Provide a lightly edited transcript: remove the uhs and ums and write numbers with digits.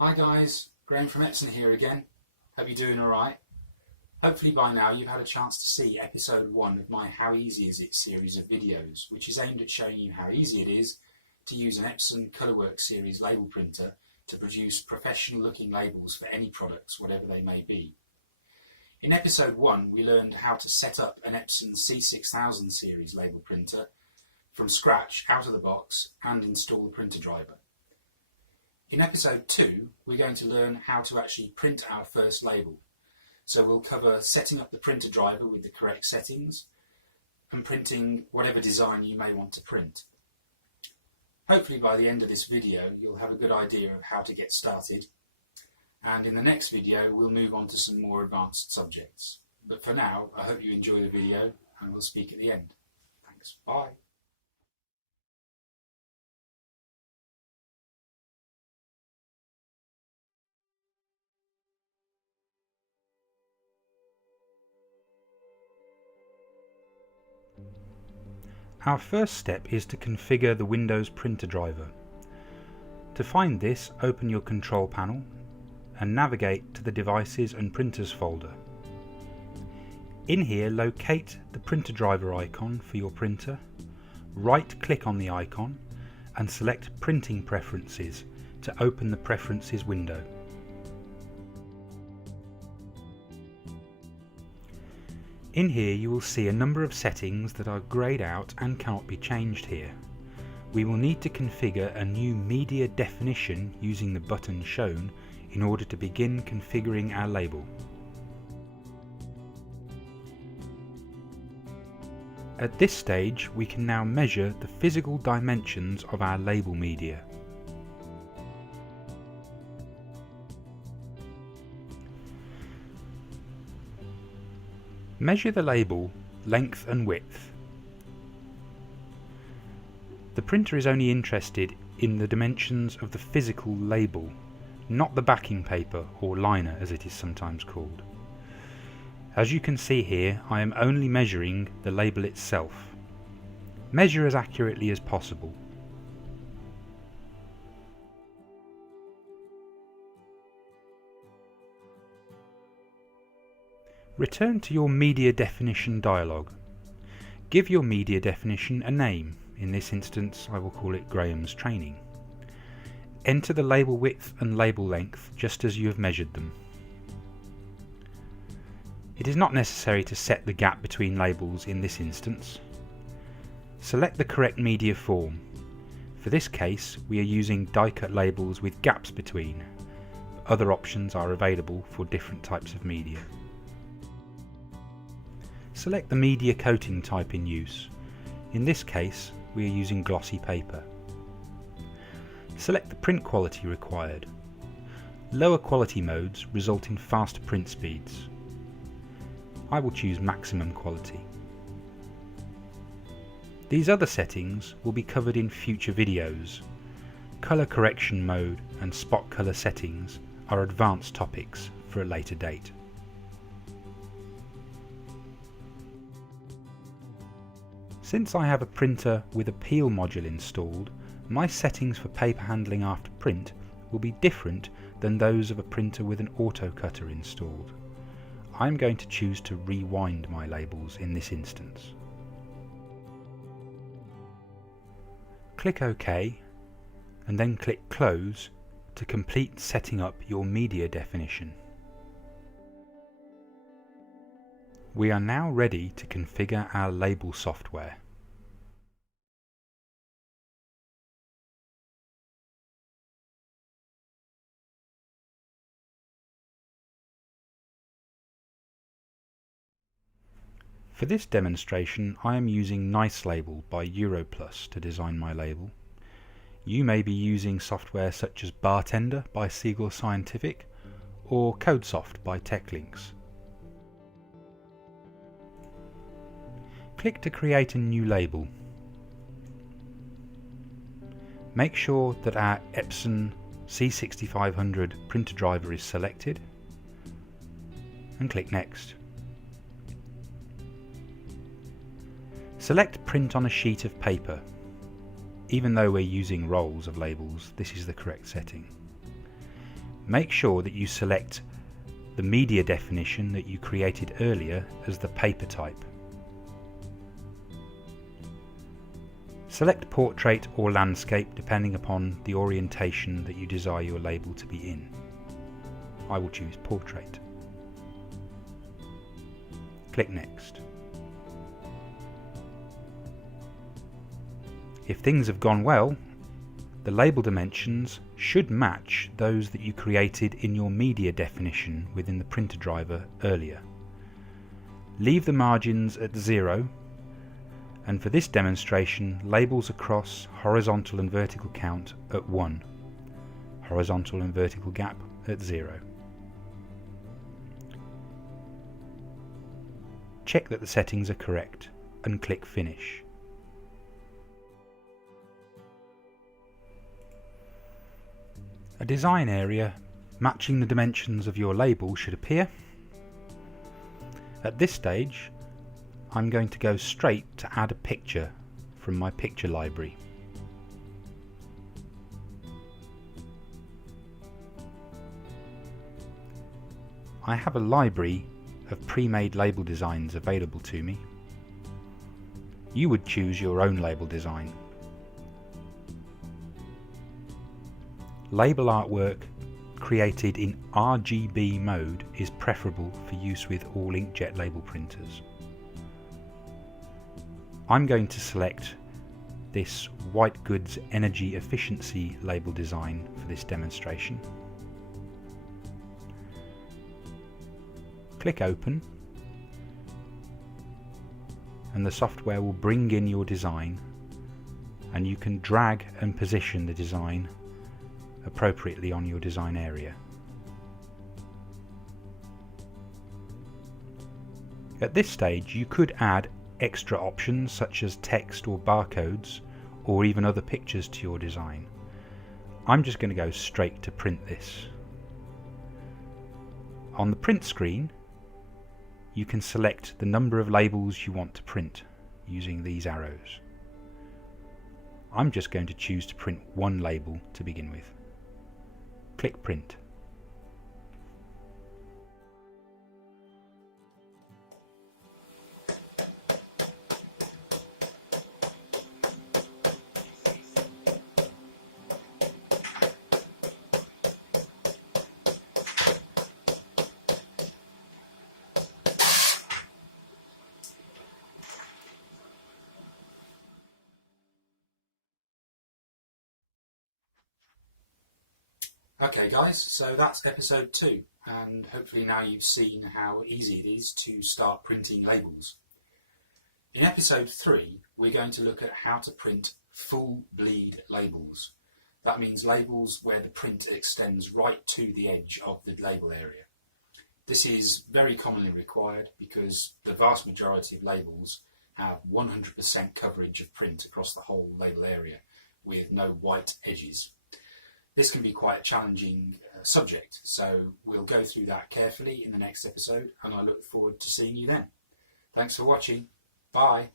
Hi guys, Graham from Epson here again. Hope you're doing alright. Hopefully by now you've had a chance to see episode 1 of my How Easy Is It series of videos, which is aimed at showing you how easy it is to use an Epson ColorWorks series label printer to produce professional looking labels for any products, whatever they may be. In episode 1 we learned how to set up an Epson C6000 series label printer from scratch out of the box and install the printer driver. In episode 2, we're going to learn how to actually print our first label. So we'll cover setting up the printer driver with the correct settings and printing whatever design you may want to print. Hopefully by the end of this video you'll have a good idea of how to get started, and in the next video we'll move on to some more advanced subjects. But for now, I hope you enjoy the video and we'll speak at the end. Thanks, bye. Our first step is to configure the Windows printer driver. To find this, open your control panel and navigate to the Devices and Printers folder. In here, locate the printer driver icon for your printer, right-click on the icon and select Printing Preferences to open the Preferences window. In here you will see a number of settings that are greyed out and cannot be changed here. We will need to configure a new media definition using the button shown in order to begin configuring our label. At this stage we can now measure the physical dimensions of our label media. Measure the label length and width. The printer is only interested in the dimensions of the physical label, not the backing paper or liner as it is sometimes called. As you can see here, I am only measuring the label itself. Measure as accurately as possible. Return to your media definition dialog. Give your media definition a name. In this instance I will call it Graham's Training. Enter the label width and label length just as you have measured them. It is not necessary to set the gap between labels in this instance. Select the correct media form. For this case we are using die cut labels with gaps between. Other options are available for different types of media. Select the media coating type in use. In this case we are using glossy paper. Select the print quality required. Lower quality modes result in faster print speeds. I will choose maximum quality. These other settings will be covered in future videos. Colour correction mode and spot colour settings are advanced topics for a later date. Since I have a printer with a peel module installed, my settings for paper handling after print will be different than those of a printer with an auto cutter installed. I'm going to choose to rewind my labels in this instance. Click OK and then click Close to complete setting up your media definition. We are now ready to configure our label software. For this demonstration I am using Nice Label by Europlus to design my label. You may be using software such as Bartender by Siegel Scientific or CodeSoft by TechLinks. Click to create a new label. Make sure that our Epson C6500 printer driver is selected and click Next. Select Print on a sheet of paper. Even though we're using rolls of labels, this is the correct setting. make sure that you select the media definition that you created earlier as the paper type. Select portrait or landscape depending upon the orientation that you desire your label to be in. I will choose portrait. Click Next. If things have gone well, the label dimensions should match those that you created in your media definition within the printer driver earlier. Leave the margins at 0, and for this demonstration, labels across horizontal and vertical count at 1, horizontal and vertical gap at 0. Check that the settings are correct and click Finish. A design area matching the dimensions of your label should appear. At this stage, I'm going to go straight to add a picture from my picture library. I have a library of pre-made label designs available to me. You would choose your own label design. Label artwork created in RGB mode is preferable for use with all inkjet label printers. I'm going to select this white goods energy efficiency label design for this demonstration. Click Open, and the software will bring in your design, and you can drag and position the design appropriately on your design area. At this stage, you could add extra options such as text or barcodes, or even other pictures to your design. I'm just going to go straight to print this. On the print screen, you can select the number of labels you want to print using these arrows. I'm just going to choose to print one label to begin with. Click Print. Okay guys, so that's episode 2, and hopefully now you've seen how easy it is to start printing labels. In episode 3, we're going to look at how to print full bleed labels. That means labels where the print extends right to the edge of the label area. This is very commonly required because the vast majority of labels have 100% coverage of print across the whole label area with no white edges. This can be quite a challenging subject, so we'll go through that carefully in the next episode, and I look forward to seeing you then. Thanks for watching. Bye.